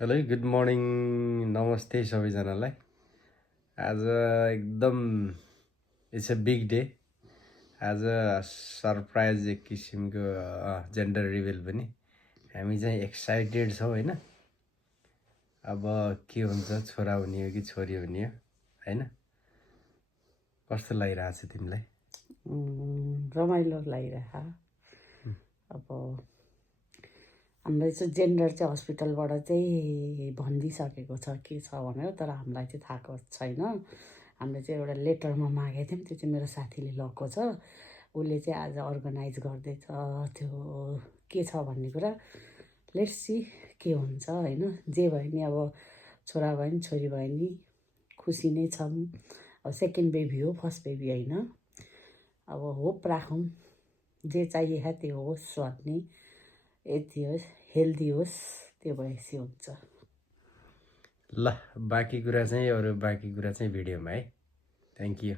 Hello good morning नमस्ते सबैजनालाई। आज एकदम इट्स अ बिग डे। आज सरप्राइज एक किसिमको जेन्डर रिभिल पनि। हामी चाहिँ एक्साइटेड छौँ होइन। अब के हुन्छ, छोरा हुने हो कि छोरी हुने हो होइन। कस्तो लागिरहेछ तिमीलाई? रमाइलो लागिरहेको। अब हामीलाई चाहिँ जेन्डर चाहिँ हस्पिटलबाट चाहिँ भनिदिइसकेको छ के छ भनेर, तर हामीलाई चाहिँ थाहा छैन। हामीले चाहिँ एउटा लेटरमा मागेको थियौँ, त्यो चाहिँ मेरो साथीले लगाएको छ। उसले चाहिँ आज अर्गनाइज गर्दैछ त्यो के छ भन्ने कुरा। लेट्स सी के हुन्छ होइन। जे भयो नि, अब छोरा भयो नि छोरी भयो नि खुसी नै छौँ। अब सेकेन्ड बेबी हो, फर्स्ट बेबी होइन। अब होप राखौँ जे चाहिएको त्यो होस् भन्ने, यति होस्, हेल्दी होस्, त्यो भएपछि हुन्छ। ल बाँकी कुरा चाहिँ भिडियोमा है। Thank you.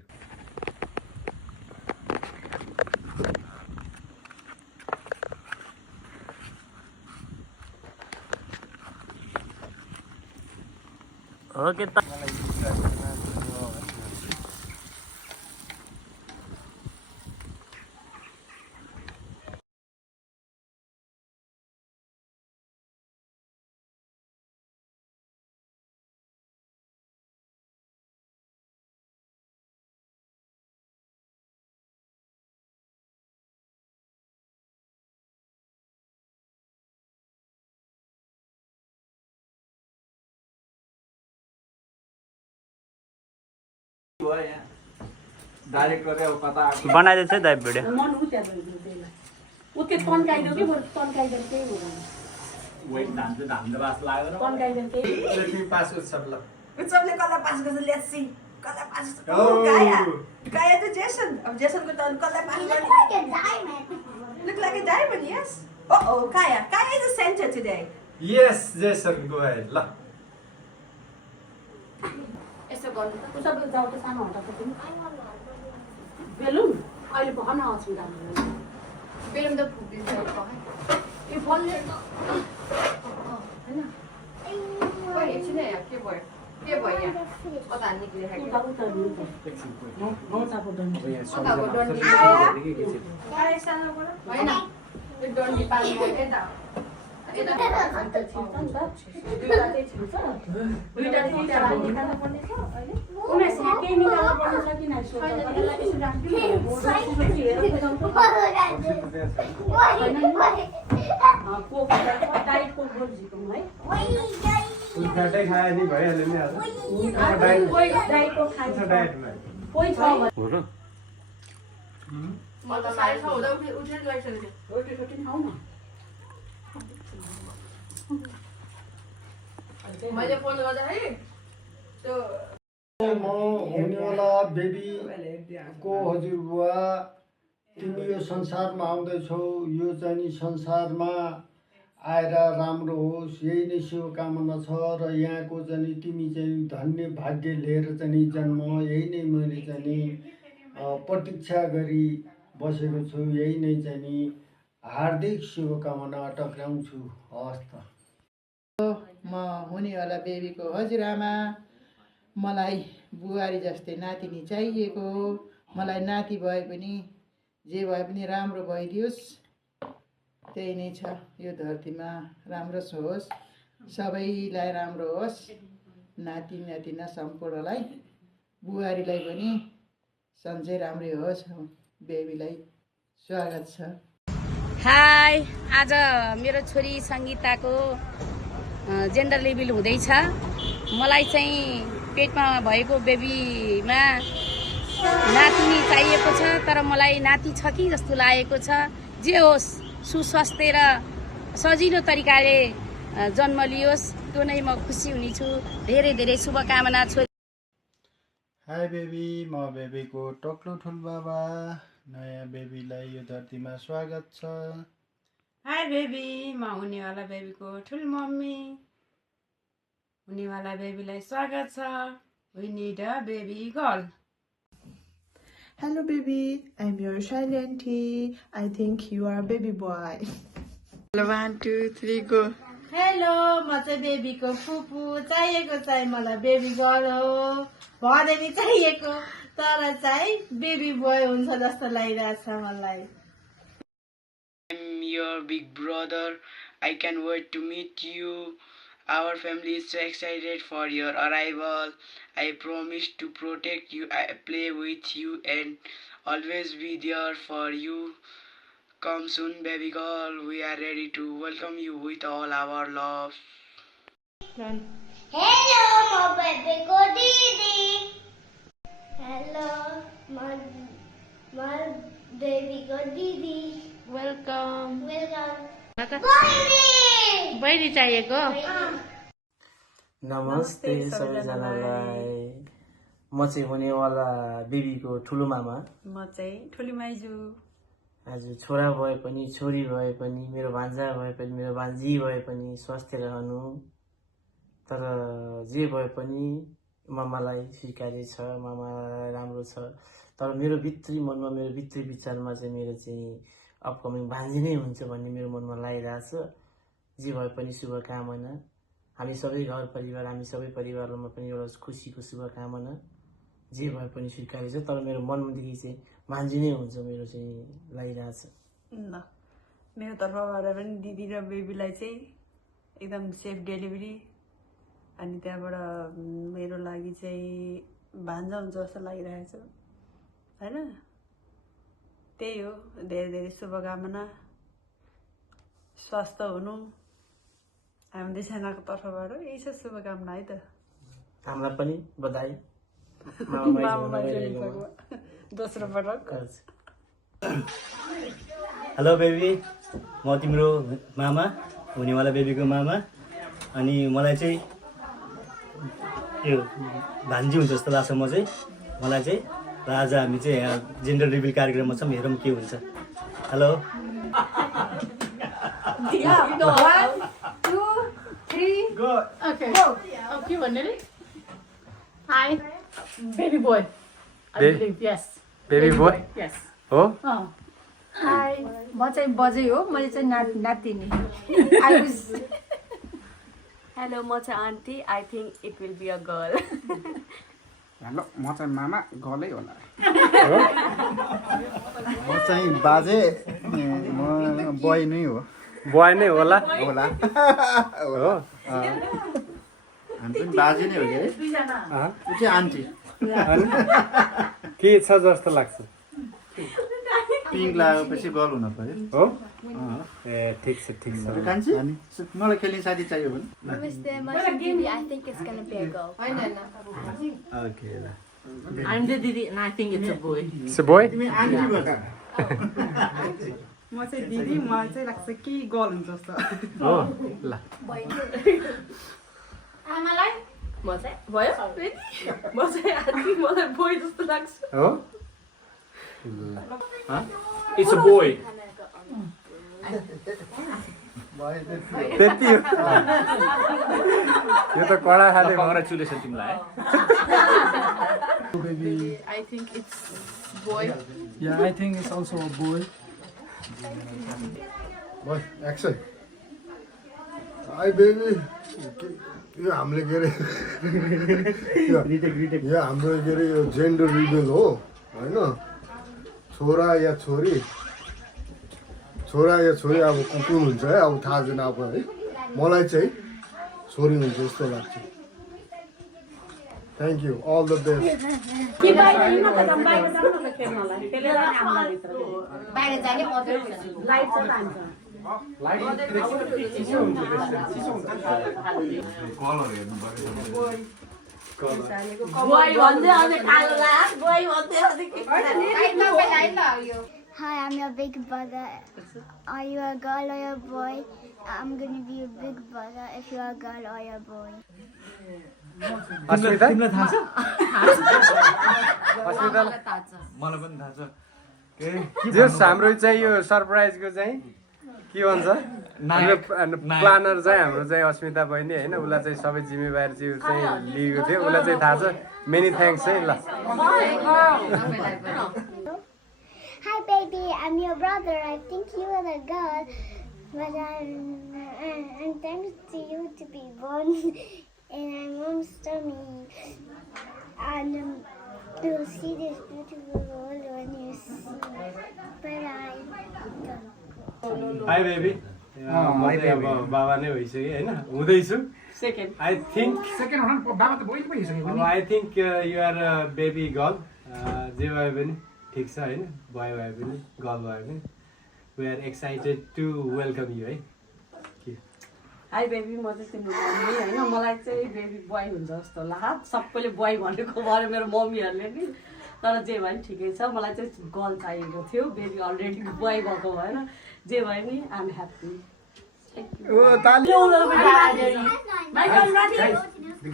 ओके त बनाइदिएछ है दाइ भिडियो। मन उठ्या उते तन्काइदियो कि बरु तन्काइदियो केही हुँदैन। तन्काइदियो केही उत्सवले कसलाई पास गर्छ? लेट्स सी कसलाई पास गर्छ। काया त जेसन, अब जेसनको त कसलाई पास गर्ने? Look like a diamond, yes. Uh-oh, Kaya is the center today. Yes, Jason, go ahead. ल यसो गर्नु त उसको जाउ त सानो हटा त तिमी बेलुन अहिले भन आउँछु राम्रो बेलुन त फुकिन्छ यो फलले हैन ओइ एकछिन है के भयो यहाँ कता निक्लिरहेको उता नि म चापो दन कताको डन्डी Kaya सानो बडा हैन यो डन्डी पाल्नु पर्यो त यता अन्त छिन्छ नि त दुईटा चाहिँ छिन्छ दुईटा चाहिँ त्यहाँ निकाल्नु पर्ने छ अहिले उमेश यहाँ केही निकाल्नु पर्ने छ कि नै सोध्छ कसैलाई यसो राख्दिनु बोर्ड हेरेर बुझाउँछु कोक डाइट कोक बोल्छिको है उल्टाटै खायो नि भइहाल्यो नि आज। कोही डाइट कोक खान्छ डायटमा कोही छ भने हो र। म त साढे 6 हुँदा उठेर गइसकेको रोटी खाऊ न मैले फोन गर्दाखेरि त्यो म हुनेवाला बेबीको हजुरबुवा, तिमी यो संसारमा आउँदैछौ, यो चाहिँ नि संसारमा आएर राम्रो होस् यही नै शुभकामना छ। र यहाँको चाहिँ नि तिमी चाहिँ धन्य भाग्य लिएर चाहिँ नि जन्म, यही नै मैले चाहिँ नि प्रतीक्षा गरी बसेको छु। यही नै चाहिँ नि हार्दिक शुभकामना टक्राउँछु। हवस् त। म हुनेवाला बेबीको हजुरआमा, मलाई बुहारी जस्तै नातिनी चाहिएको। मलाई नाति भए पनि जे भए पनि राम्रो भइदियोस्, त्यही नै छ। यो धरतीमा राम्रो होस्, सबैलाई राम्रो होस्, नाति नातिना सम्पूर्णलाई, बुहारीलाई पनि सन्चै राम्रै होस्। बेबीलाई स्वागत छ। हाई, आज मेरो छोरी सङ्गीताको जेन्डर रिभिल हुँदैछ। मलाई चाहिँ पेटमा भएको बेबीमा नातिनी चाहिएको छ, तर मलाई नाति छ कि जस्तो लागेको छ। जे होस् सुस्वास्थ्य र सजिलो तरिकाले जन्म लियोस्, त्यो नै म खुसी हुनेछु। धेरै धेरै शुभकामना छोरी। हाई बेबी, म बेबीको टक्लो ठुल बाबा। नयाँ बेबीलाई यो धरतीमा स्वागत छ। हाय बेबी, म हुनेवाला बेबीको ठुल मम्मी। हुनेवाला बेबीलाई स्वागत छ। We need a baby girl. Hello baby, I'm your Shaili auntie. I think you are a baby boy. 1 2 3 go. Hello म चाहिँ बेबीको फुपू चाहिएको चाहिँ मलाई बेबी गर्ल हो भने नि चाहिएको तर चाहिँ बेबी बोय हुन्छ जस्तो लागिरहेछ मलाई I'm your big brother. I can't wait to meet you. Our family is so excited for your arrival. I promise to protect you, I play with you, and always be there for you. Come soon, baby girl. We are ready to welcome you with all our love. Hello, my baby ko didi. Hello, my baby ko didi. Welcome Welcome. बहिनी चाहिएको नमस्ते सबैजनालाई म चाहिँ हुनेवाला बेबीको ठुलो मामा म चाहिँ ठुली माइजू आज छोरा भए पनि छोरी भए पनि मेरो भान्जा भए पनि मेरो भान्जी भए पनि स्वस्थ रहनु तर जे भए पनि मामालाई स्वीकार्य छ मामा राम्रो छ तर मेरो भित्री मनमा मेरो भित्री विचारमा चाहिँ मेरो चाहिँ अपकमिङ भान्जी नै हुन्छ भन्ने मेरो मनमा लागिरहेछ जे भए पनि शुभकामना हामी सबै घर परिवार हामी सबै परिवारमा पनि एउटा खुसीको शुभकामना जे भए पनि स्वीकार्य छ तर मेरो मनदेखि चाहिँ भान्जी नै हुन्छ मेरो चाहिँ लागिरहेछ ल मेरो तर्फबाट पनि दिदी र बेबीलाई चाहिँ एकदम सेफ डेलिभरी अनि त्यहाँबाट मेरो लागि चाहिँ भान्जा हुन्छ जस्तो लागिरहेछ हैन त्यही हो धेरै धेरै शुभकामना स्वस्थ हुनु हामी दुईजनाको तर्फबाट यही छ शुभकामना है त हामीलाई पनि बधाई दोस्रो पटक हेलो बेबी म तिम्रो मामा हुनेवाला बेबीको मामा अनि मलाई चाहिँ यो भान्जी हुन्छ जस्तो लाग्छ म चाहिँ मलाई चाहिँ र आज हामी चाहिँ यहाँ जेन्डर रिभिल कार्यक्रममा छौँ हेरौँ के हुन्छ हेलो 1 2 3 गो ओके अब के भन्ने रे hi baby boy I believe yes baby boy yes हो हाई म चाहिँ बजै हो मैले चाहिँ नातिनी आई वाज हेलो म चाहिँ aunty I think it will be a girl hello म चाहिँ मामा गर्लै होला म चाहिँ बाजे म बोय नै हो बोय नै होला होला हो हामी पनि बाजे नै हो के ऊ चाहिँ आन्टी के छ जस्तो लाग्छ पिङ्क लागेपछि गर्ल हुन पर्यो हो ए ठिक छ कान्छी मलाई खेल्ने साथी चाहियो भने नमस्ते म दिदी I think it's gonna be a girl okay I'm the didi and I think it's a boy. It's a boy? तिमी आन्टी भएका म चाहिँ दिदी मलाई चाहिँ लाग्छ कि गर्ल हुन्छ जस्तो हो ल आमालाई म चाहिँ भयो म चाहिँ आन्टी मलाई बोय जस्तो लाग्छ हो इट्स अ बोय त्यति हो यो त कडा खाले कङ्ग्रेचुलेसन तिमीलाई Baby. I think it's boy. Yeah, I think it's also a boy. Boy action high baby यो हामीले के अरे यो हाम्रो के अरे यो जेन्डर रिभिल हो होइन छोरा या छोरी अब कुन हुन्छ है अब थाहा छैन अब है मलाई चाहिँ छोरी हुन्छ जस्तो लाग्छ thank you all the best Hi, I'm your big brother. Are you a girl or a boy? I'm gonna be your big brother if you're a girl or a boy. अस्मिता तिमीलाई थाहा छ मलाई पनि थाहा छ जस हाम्रो चाहिँ यो सरप्राइजको चाहिँ के भन्छ प्लानर चाहिँ हाम्रो चाहिँ अस्मिता बहिनी होइन उसलाई चाहिँ सबै जिम्मेवारी चाहिँ लिएको थियो उसलाई चाहिँ थाहा छ मेनी थ्याङ्क्स है ल Hi baby, I'm your brother. I think you are a girl. But I'm thankful to you to be born in my mom's tummy and to see this beautiful world when you see. Bye-bye. Hi baby म चाहिँ अब बाबा नै भइसकेँ होइन हुँदैछु second I think second हुन बाबा त बोइ भइसक्यो अब I think you are baby girl जे भए पनि ठिक छ होइन बोय भए पनि गर्ल भए पनि we are excited to welcome you है हाई बेबी म चाहिँ तिम्रो मम्मी होइन मलाई चाहिँ बेबी बोय हुन्छ जस्तो लाग्छ सबैले बोय भनेको भयो मेरो मम्मीहरूले नि तर जे भए पनि ठिकै छ मलाई चाहिँ गर्ल चाहिएको थियो बेबी अलरेडी बोय भएको भएन जे भए नि I am happy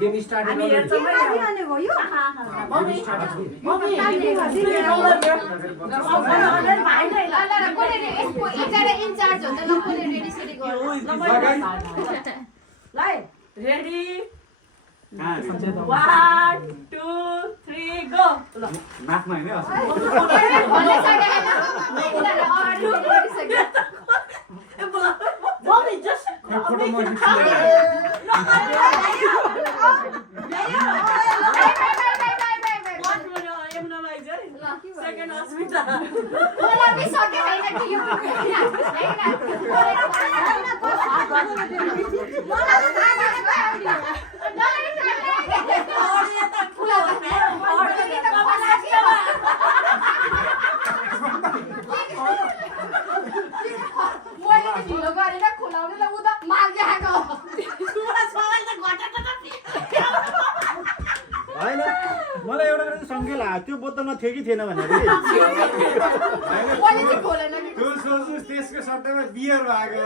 game start ready 1 2 3 go नाच्न हैन Mommy, just second Asmita. होइन मलाई एउटा सङ्केत लाग्यो त्यो बोतलमा थियो कि थिएन भनेर त्यो सोच्नुहोस् त्यसको सट्टामा बियर भएको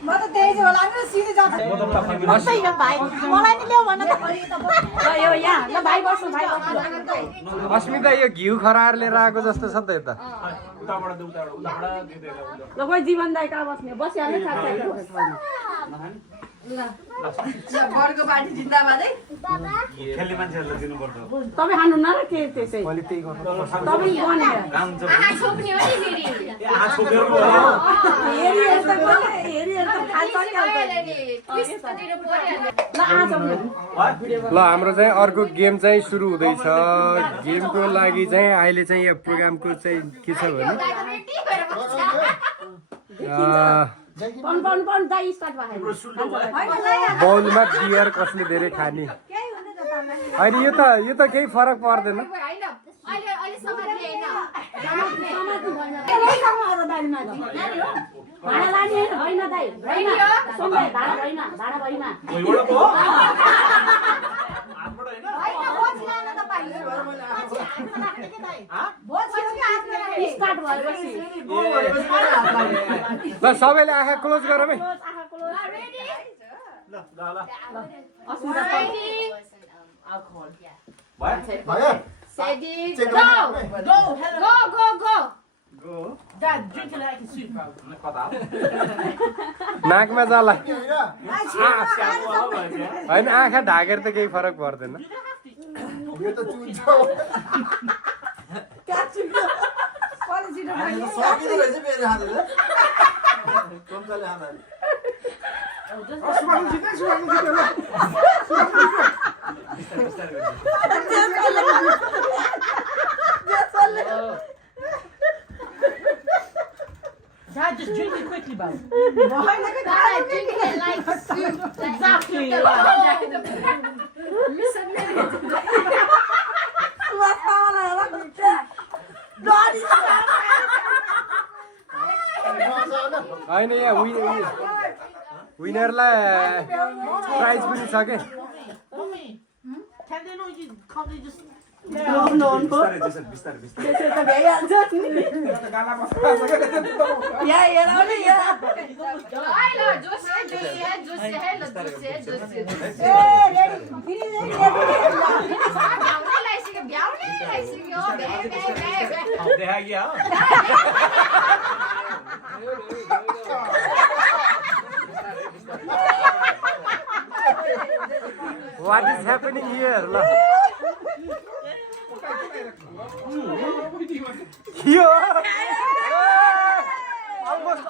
म त त्यही होला नि सिधै जान्छ भाइ मलाई नि ल्याउ भन्न त यो यहाँ ल भाइ बस्नु भाइ अस्मिता यो घिउ खराएर लिएर आएको जस्तो छ त यता ल कोही जीवन दाइ कहाँ बस्ने बसिहाल्ने बर्को पार्टी जिन्दाबाद है खेल्ने मान्छेहरूलाई दिनुपर्छ तपाईँ खानु न र के त्यसै तपाईँ ल हाम्रो चाहिँ अर्को गेम चाहिँ सुरु हुँदैछ गेमको लागि चाहिँ अहिले चाहिँ यो प्रोग्रामको चाहिँ के छ भने बाउलमा बियर कसले धेरै खाने होइन यो त केही फरक पर्दैन ल सबैले आँखा क्लोज गरौँ है नाकमा जाला होइन आँखा ढाकेर त केही फरक पर्दैन Dad, just drink it quickly, Bob. Drink it like soup. Exactly. Listen to it. होइन यहाँ विनरलाई प्राइज पनि छ के Can they not just, can't they just त्यसो त भइहाल्छ नि यहाँ हेर नि यहाँ What is happening here? Yo! Almost.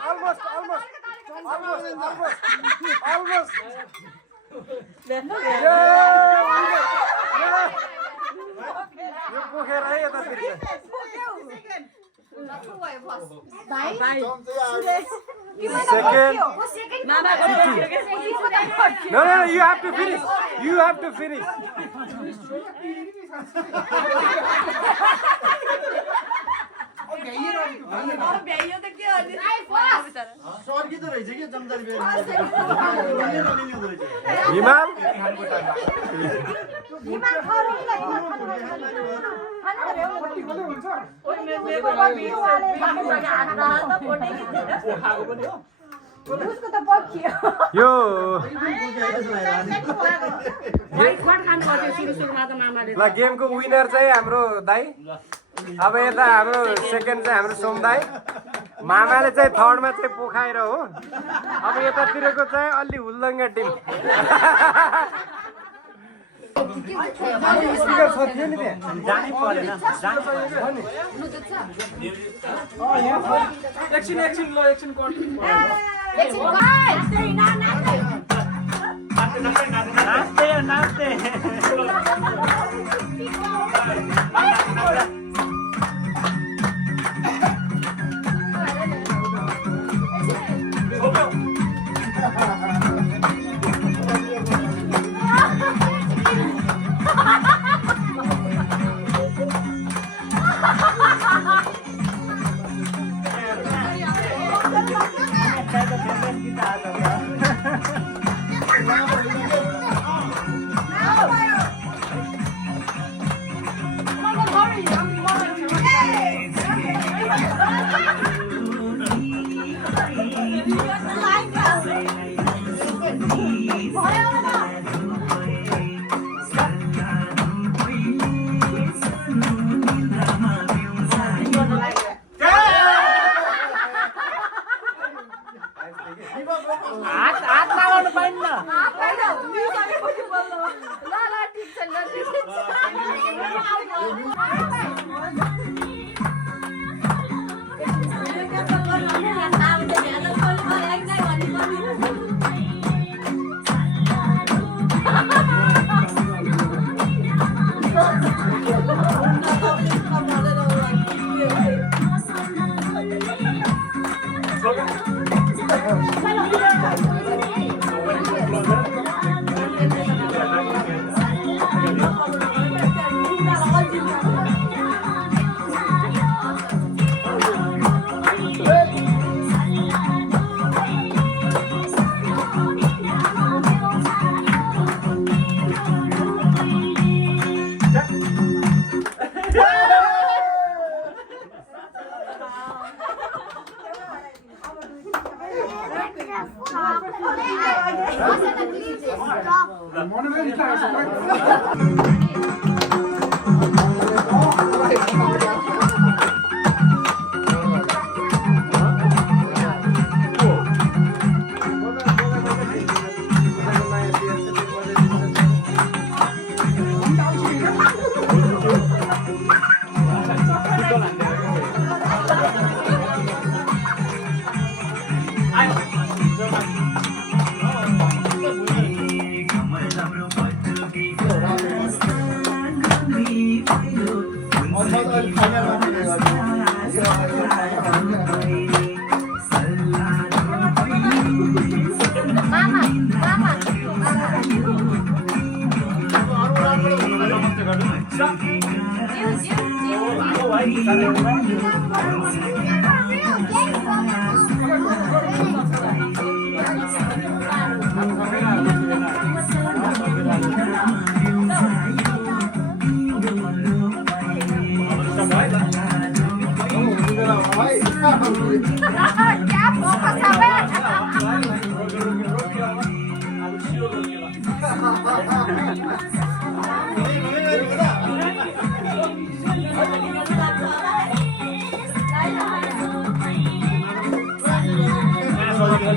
यो पोखेर है यता फेरि No, you have to finish. हिमाल यो ल गेमको विनर चाहिँ हाम्रो दाइ अब यता हाम्रो सेकेन्ड चाहिँ हाम्रो सोम दाइ मामाले चाहिँ थर्डमा चाहिँ पोखाएर हो अब यतातिरको चाहिँ अलि हुल्दङ्गा टिम यो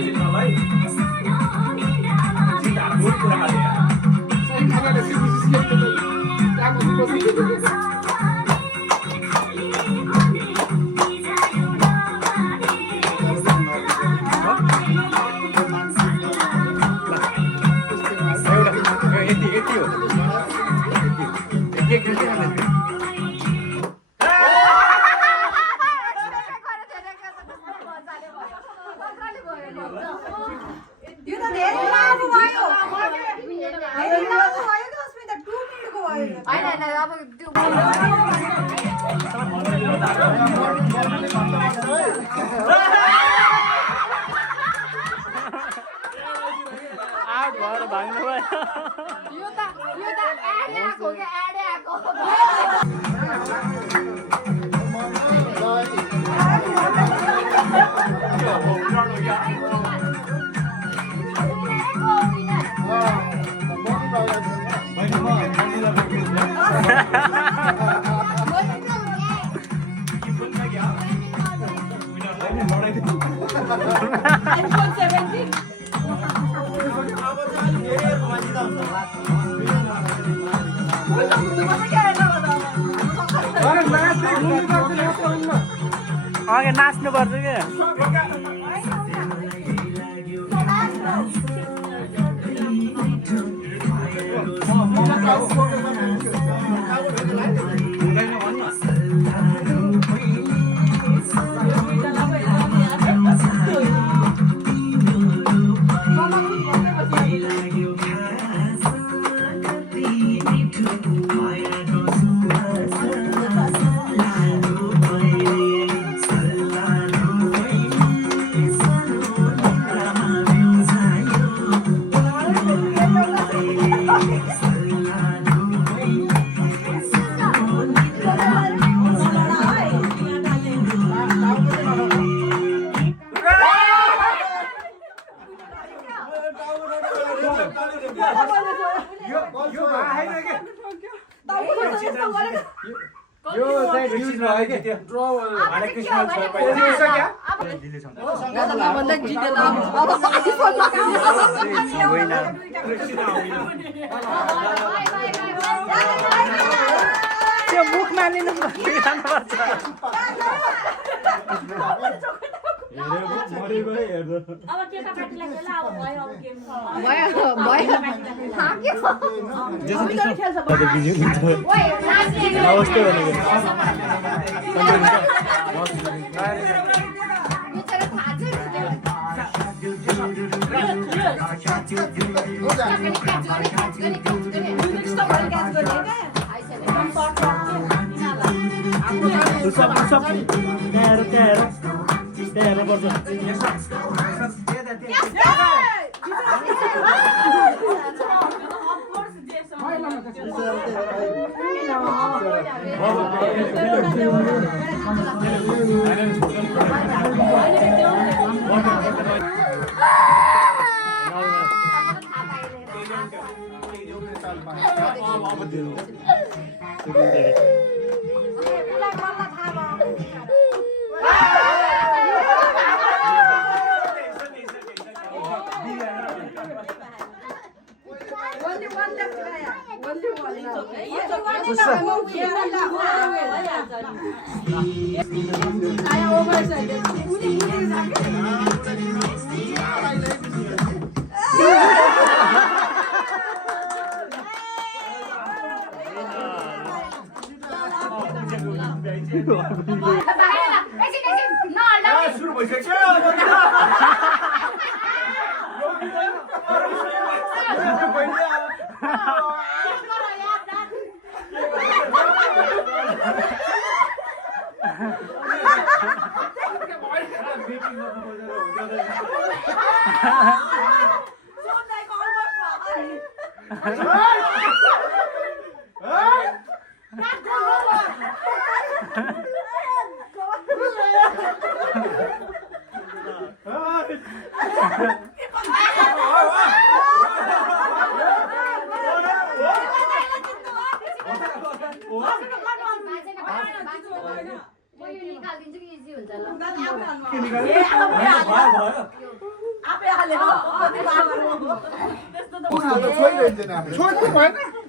त धेरै लामो भयो धेरै लामो भयो त अस्मिता 2 मिनेटको भयो हैन हैन अब त्यो आउट भएर भाग्नु भयो यो त एडे आको के एडे आको iPhone 17 अघि नाच्नु पर्छ के यो चाहिँ युज भयो के त्यो ड्र अब भन्दा जितेन अब iPhone त्यो मुखमा लिनु पर्छ अब केटापाटीलाई खेला अब भयो अब गेम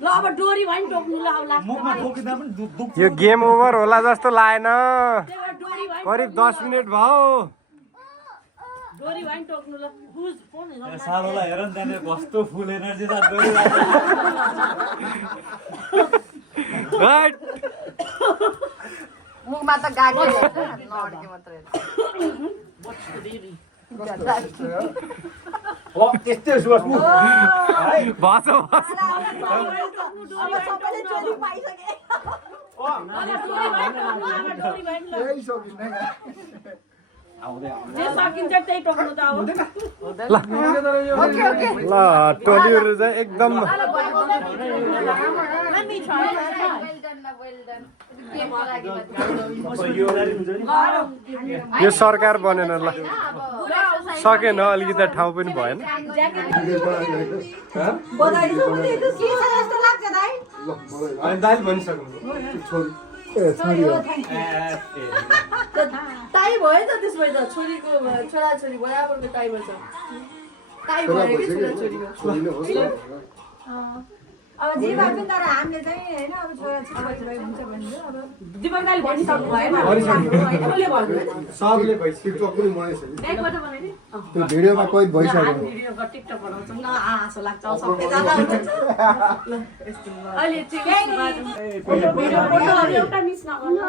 ल अब डोरी भयो नि टोक्नु ल अब मुखमा ठोकिँदा पनि यो गेम ओभर होला जस्तो लागेन डोरी भयो करिब 10 मिनेट भयो डोरी भयो नि टोक्नु ल बुझ फोन सारोलाई हेर नि त्यहाँनिर कस्तो फुल एनर्जी साथ मुखमा त गाडी नअड्के मात्रै त्यस्तै सुवास मुख बस जे सकिन्छ त्यही टोक्नु त अब ल टोलीहरु चाहिँ एकदम यो सरकार बनेन ल सकेन अलिकति ठाउँ पनि भएन दाइले भनिसक्नु ताई भयो त त्यसमै त छोरीको छोराछोरी बराबरको ताई भन्छ ताई भयो कि छोराछोरीको अब जे भए पनि तर हामीले चाहिँ होइन अब छोराछोरी हुन्छ भने अब दिपक दाइले भनिसक्नु भएन सबले भइसक्यो पनि बनाइसक्यो ब्यागबाट बनाइदिए त्यो भिडियोमा कोही भइसक्यो भिडियोको टिकटक बनाउँछौँ न आशा लाग्छ सबै जाँदा हुन्छ अहिले फोटोहरू एउटा मिस नगर्नु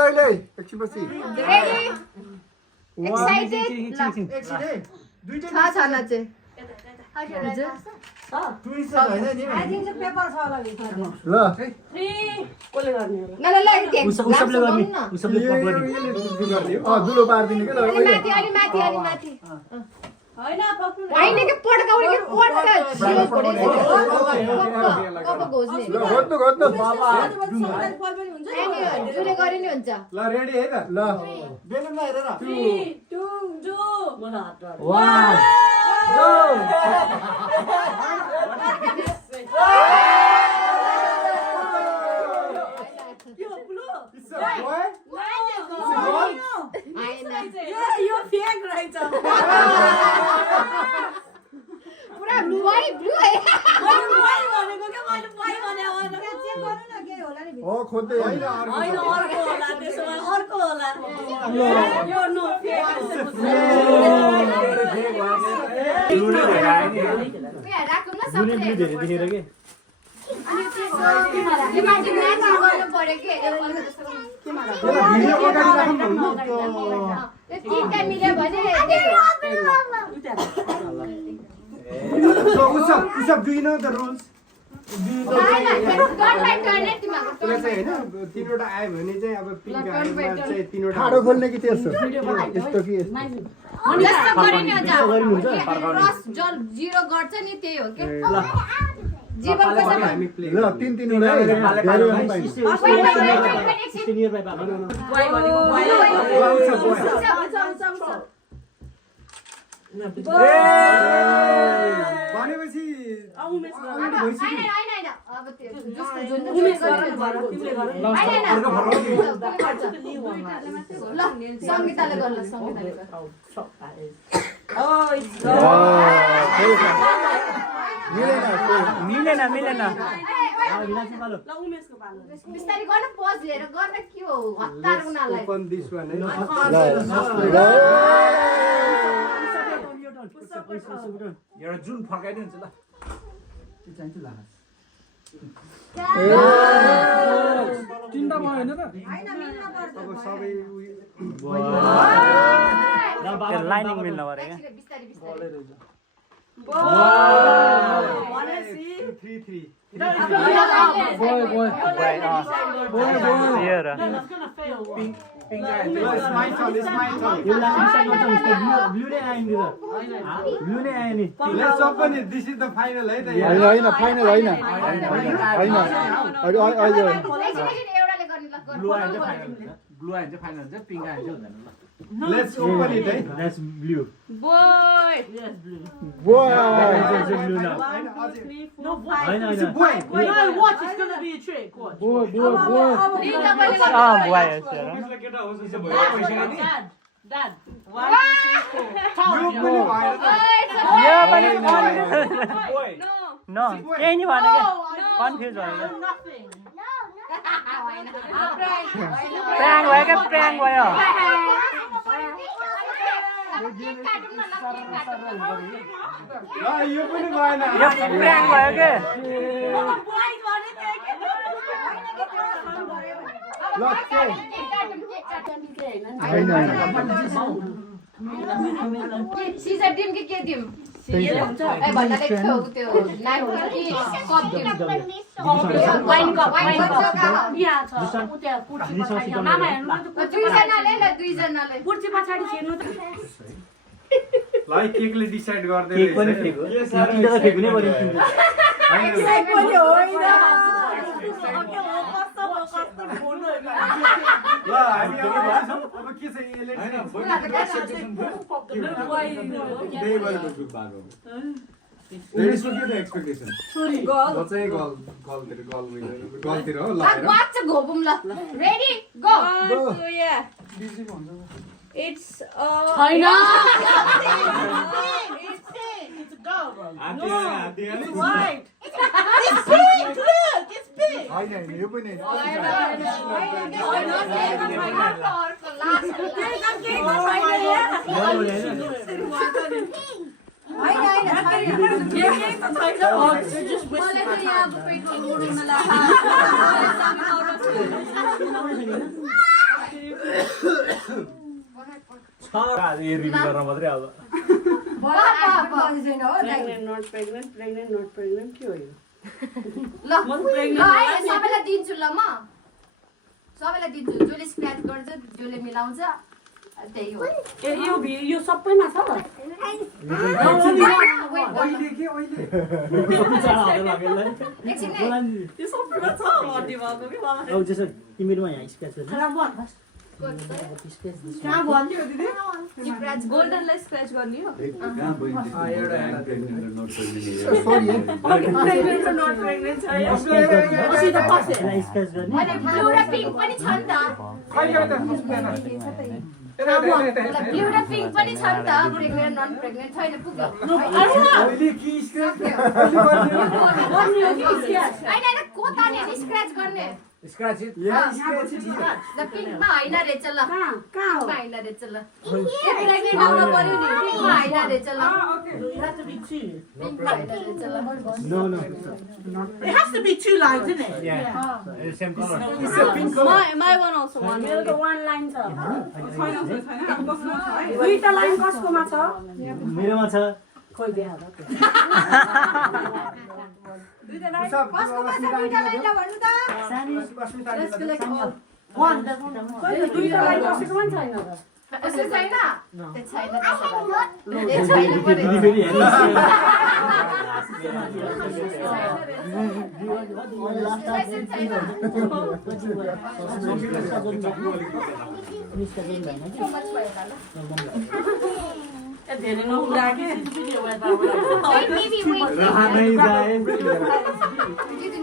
अहिले एकछिनपछि पेपर छ होला ल कसले गर्ने दुलो पारिदिने के होइन होइन के पड्काउने के पड्का जुले गरे नि हुन्छ ल रेडी है त ल बेलुनमा हेरेर 3 2 जो मलाई हात यो फेक रहेछ पुरा ब्लू है भनेको के मैले पाइ भने हो चेक गर्नु न के होला नि हो खोज्दै होइन अर्को होला त्यसो भए अर्को होला यो नो फेक राखौँ न सबले देखेर के अनि यो माथि म्याच गर्नु पर्यो के तिनटा मिल्यो भने Usap, do you know the rules? तीनवटा आयो भने चाहिँ अब पिङ्क आयोमा चाहिँ तीनवटा ठाडो खोल्ने कि त्यस्तो यस्तो कि जस्तो गरे नि हुन्छ क्रस जल जिरो गर्छ नि त्यही हो के जीवनको हामी प्ले ल तीनवटा सिनियर बाइ बाबा भनेपछि हैन अब त्यो जस्तो जुन ल संगीताले गर्न संगीताले मिलेन बिस्तारै गर्न पज लिएर गर्न के हो हतार उनीहरुलाई ओपन दिस वान है एउटा जुन फर्काइदिनु हुन्छ ल त्यो चाहिन्छ ल तिनटा भयो हैन त हैन मिल्न पर्छ अब सबै लाइनिङ मिल्न पर्यो के बिस्तारै बिस्तारै दिस इज द फाइनल है त हैन फाइनल हैन अहिले एउटाले गर्ने ल ब्लू आयो भने चाहिँ फाइनल हुन्छ पिङ्क आयो भने चाहिँ हुँदैन ल Let's open it, eh? That's blue. Boy! Yes, blue. Boy! That's blue now. 1, 2, 3, 4, 5. I know. No, watch. It's gonna be a trick. Watch. Boy. Dad. 1, 2, 3, 4. No. केही नि भने के कन्फ्युज भयो Nothing. प्र्याङ्क भयो क्या प्र्याङ्क भयो यो पनि भएन यो प्र्याङ्क भयो के सिजर टिम कि के टिम ए भन्दा त्यो नाइफ कि कप टिम वाइन कप यहाँ छ उ त्यहाँ कुर्सी पछाडि मामा हेर्नु त दुईजनाले कुर्सी पछाडि छिर्नु त ल केकले डिसाइड गर्दै केक पनि फेक हो किनेर फेक हुनै पर्यो केक पनि होइन ल हामी अब के छ यसले हो ल घोबुम ल रेडी गो It's छैन It's go. It's white. It's pink. Look, it's pink. यो पनि रिभिल गर्न मात्रै अब Pregnant, not pregnant के हो यो ल सबैलाई दिन्छु ल म सबैलाई दिन्छु जसले स्क्रैच गर्छ जसले मिलाउँछ त्यही हो यो सबैमा छ तिमीहरूमा यहाँ स्क्र्याच गोल्डनलाई स्क्रैच गर्ने हो ब्लू र पिङ्क पनि छ नि त ब्लू र पिङ्क पनि छ नि त प्रेग्नेन्ट नन प्रेग्नेन्ट छैन पुग्यो होइन को तान्यो नि स्क्रैच गर्ने स्क्रैच इट ल पिङ्कमा होइन रहेछ ल कहाँ हो होइन रहेछ ल प्रेग्नेन्ट आउनु पर्यो नि पिङ्कमा होइन रहेछ ल पिङ्कमा होइन रहेछ ल No. It has to be 2 lines, isn't it? Yeah. Same color. It's a pink color. My one also one. मेरो त one line छ दुईटा लाइन कसकोमा छ मेरोमा छ खोइ देखा कसकोमा छ दुईटा लाइन ल भन्नु त दुईटा लाइन कसकोमा छैन त यसो छैन त्यो छैन त्यसो भए छैन धेरै नउडाके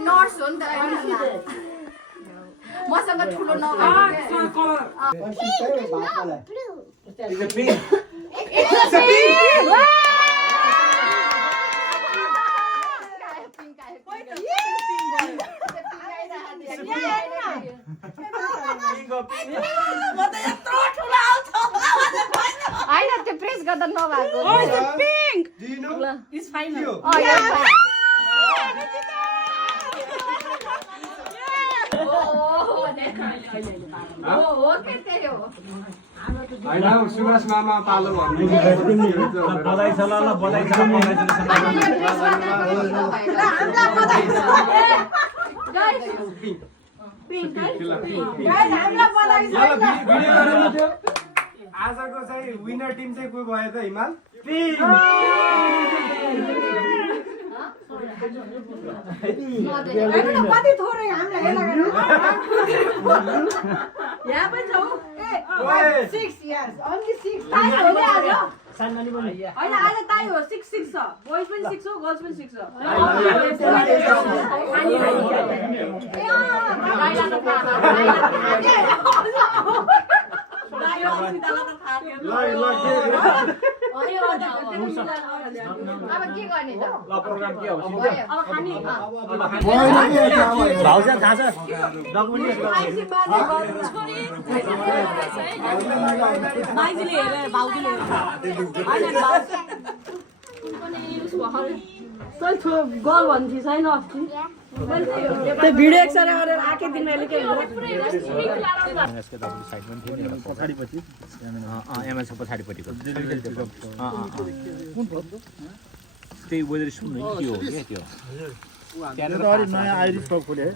नर्स हो नि त मसँग ठुलो होइन त्यो प्रेस गर्दा नभएको होइन सुभाष मामा पालो भन्नु बधाई छ ल बधाई छ आजको चाहिँ विनर टिम चाहिँ को भयो त हिमाल कति थोरै हामीलाई हेला गरेर यहाँ पनि छौ ए 6 इयर्स only 6 ताई हो नि आज साननानी पनि हैन आज ताई हो 6 छ बोइज पनि 6 हो गर्ल्स पनि 6 हो अब के गर्ने त प्रोग्राम के हो अब खाने भाउजू थाहा छ डकुमेन्ट माइजले हेरेर भाउजूले गर्ल भन्थी छैन अस्ति त्यो भिडियो एक्सरे गरेर आके दिन मैले के पछाडिपछि एमएलसी पछाडिपट्टिको त्यही वेदर सुन्नु के हो क्या त्यो त्यहाँनिर नयाँ आइरिस पब खोले